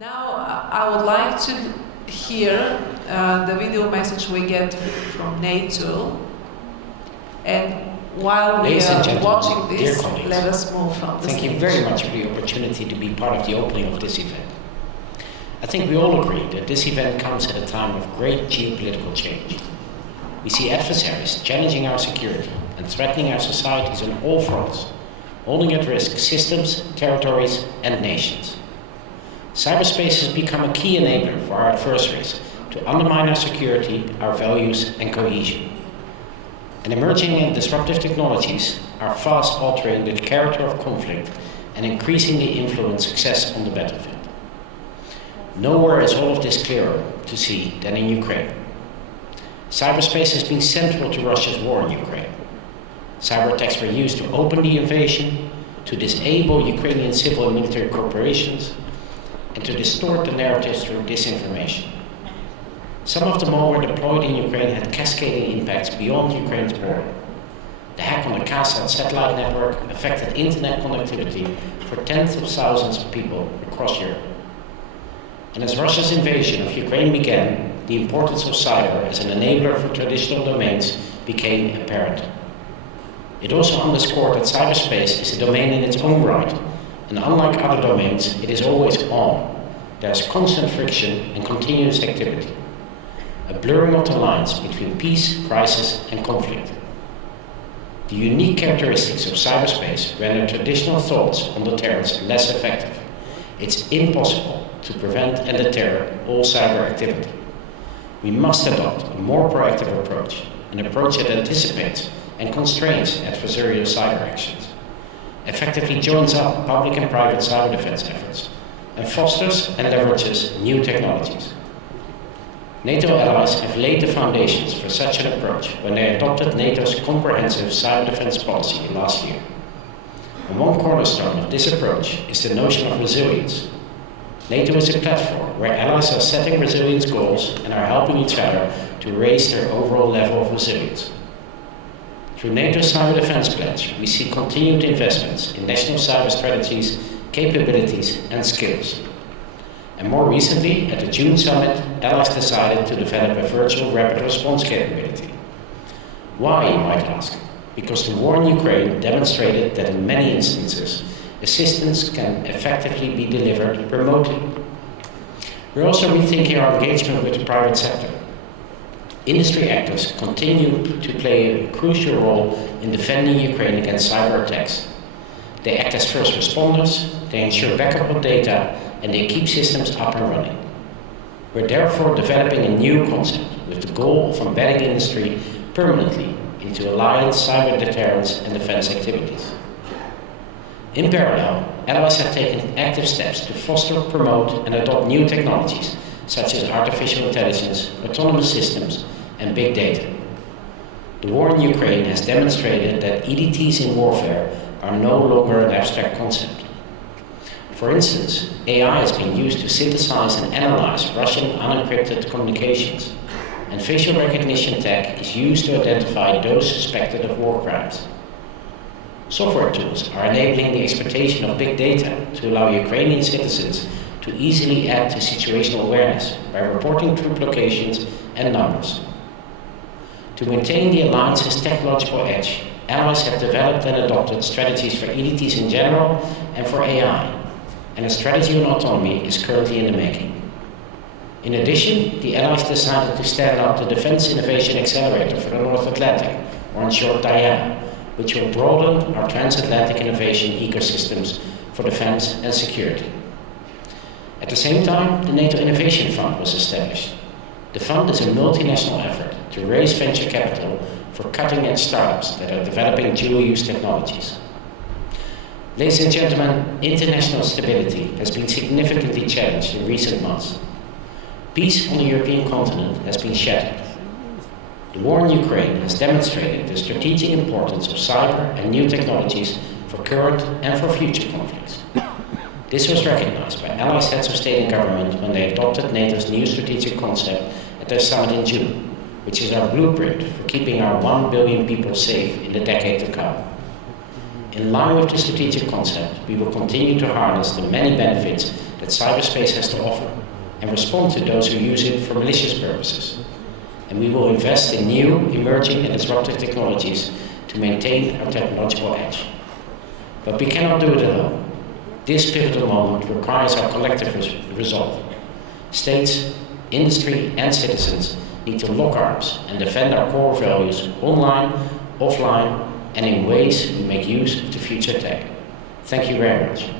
Now I would like to hear the video message we get from Nato, and while we are watching this, let us move on. Thank you very much for the opportunity to be part of the opening of this event. I think we all agree that this event comes at a time of great geopolitical change. We see adversaries challenging our security and threatening our societies on all fronts, holding at risk systems, territories, and nations. Cyberspace has become a key enabler for our adversaries to undermine our security, our values, and cohesion. And emerging and disruptive technologies are fast altering the character of conflict and increasingly influence success on the battlefield. Nowhere is all of this clearer to see than in Ukraine. Cyberspace has been central to Russia's war in Ukraine. Cyber attacks were used to open the invasion, to disable Ukrainian civil and military corporations, and to distort the narratives through disinformation. Some of the malware deployed in Ukraine had cascading impacts beyond Ukraine's border. The hack on the Kasat satellite network affected internet connectivity for tens of thousands of people across Europe. And as Russia's invasion of Ukraine began, the importance of cyber as an enabler for traditional domains became apparent. It also underscored that cyberspace is a domain in its own right, and unlike other domains, it is always on. There's constant friction and continuous activity, a blurring of the lines between peace, crisis, and conflict. The unique characteristics of cyberspace render traditional thoughts on deterrence less effective. It's impossible to prevent and deter all cyber activity. We must adopt a more proactive approach, an approach that anticipates and constrains adversarial cyber actions, effectively joins up public and private cyber defense efforts, and fosters and leverages new technologies. NATO allies have laid the foundations for such an approach when they adopted NATO's comprehensive cyber defense policy last year. And one cornerstone of this approach is the notion of resilience. NATO is a platform where allies are setting resilience goals and are helping each other to raise their overall level of resilience. Through NATO's Cyber Defense Pledge, we see continued investments in national cyber strategies, capabilities, and skills. And more recently, at the June summit, allies decided to develop a virtual rapid response capability. Why, you might ask? Because the war in Ukraine demonstrated that in many instances, assistance can effectively be delivered remotely. We're also rethinking our engagement with the private sector. Industry actors continue to play a crucial role in defending Ukraine against cyber attacks. They act as first responders, they ensure backup of data, and they keep systems up and running. We're therefore developing a new concept with the goal of embedding industry permanently into alliance cyber deterrence and defense activities. In parallel, allies have taken active steps to foster, promote, and adopt new technologies such as artificial intelligence, autonomous systems, and big data. The war in Ukraine has demonstrated that EDTs in warfare are no longer an abstract concept. For instance, AI has been used to synthesize and analyze Russian unencrypted communications, and facial recognition tech is used to identify those suspected of war crimes. Software tools are enabling the exploitation of big data to allow Ukrainian citizens to easily add to situational awareness by reporting troop locations and numbers. To maintain the alliance's technological edge, allies have developed and adopted strategies for EDTs in general and for AI, and a strategy on autonomy is currently in the making. In addition, the allies decided to stand up the Defense Innovation Accelerator for the North Atlantic, or in short DIAN, which will broaden our transatlantic innovation ecosystems for defense and security. At the same time, the NATO Innovation Fund was established. The fund is a multinational effort to raise venture capital for cutting-edge startups that are developing dual-use technologies. Ladies and gentlemen, international stability has been significantly challenged in recent months. Peace on the European continent has been shattered. The war in Ukraine has demonstrated the strategic importance of cyber and new technologies for current and for future conflicts. This was recognized by allies heads of state and government when they adopted NATO's new strategic concept at their summit in June, which is our blueprint for keeping our 1 billion people safe in the decade to come. In line with the strategic concept, we will continue to harness the many benefits that that cyberspace has to offer and respond to those who use it for malicious purposes. And we will invest in new, emerging and disruptive technologies to maintain our technological edge. But we cannot do it alone. This pivotal moment requires our collective resolve. States, industry and citizens need to lock arms and defend our core values online, offline and in ways we make use of the future tech. Thank you very much.